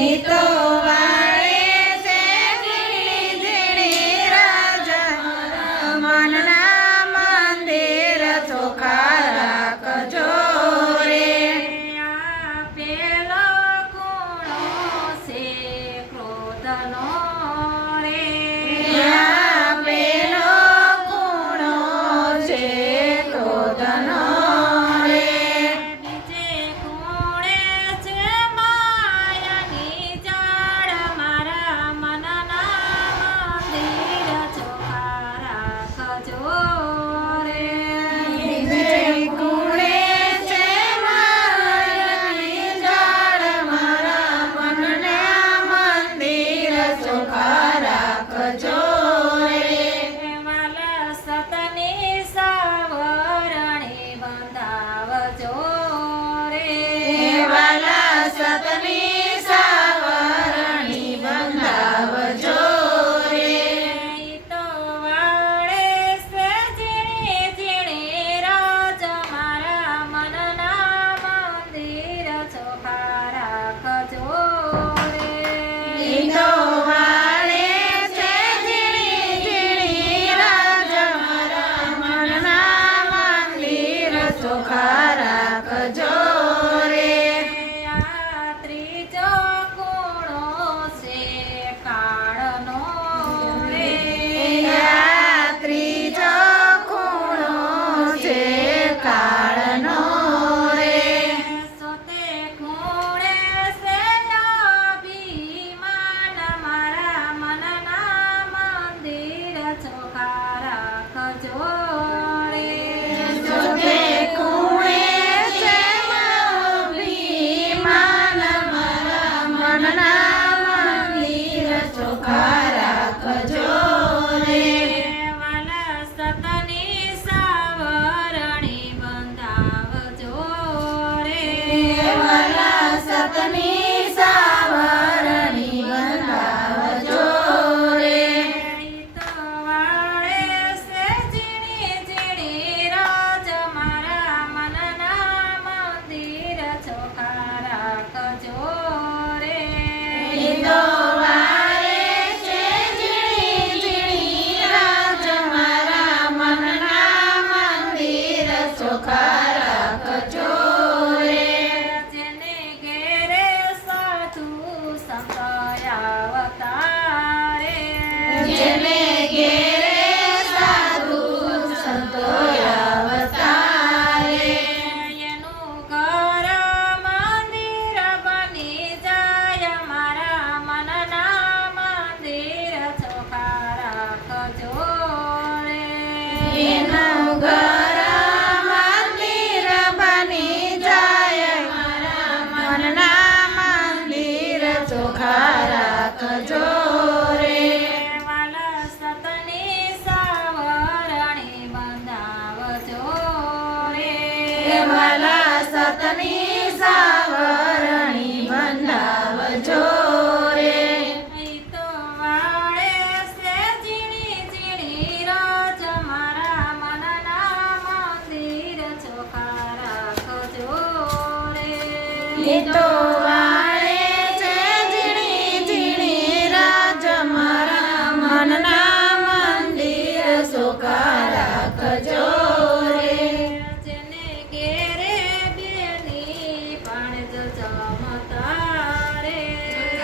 નિતો பக்கமே ભારતની સાવરણી બનાવજો રે. તો વાળે છે ઝીણી ઝીણી રચ મારા મનના મંદિર ચોખા રાખજો રે.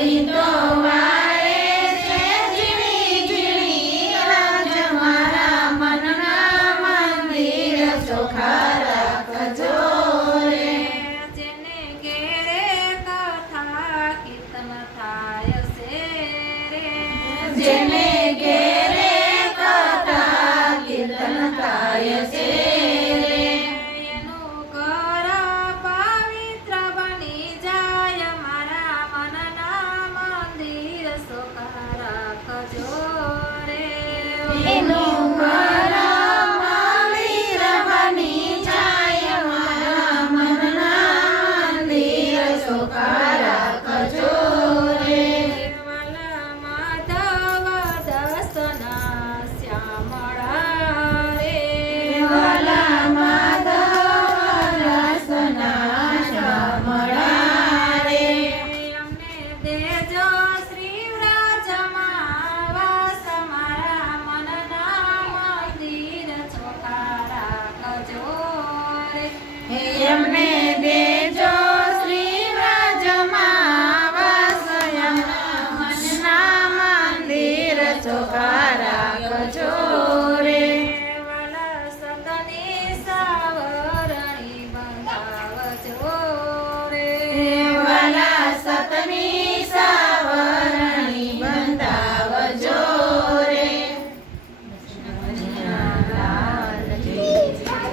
Então,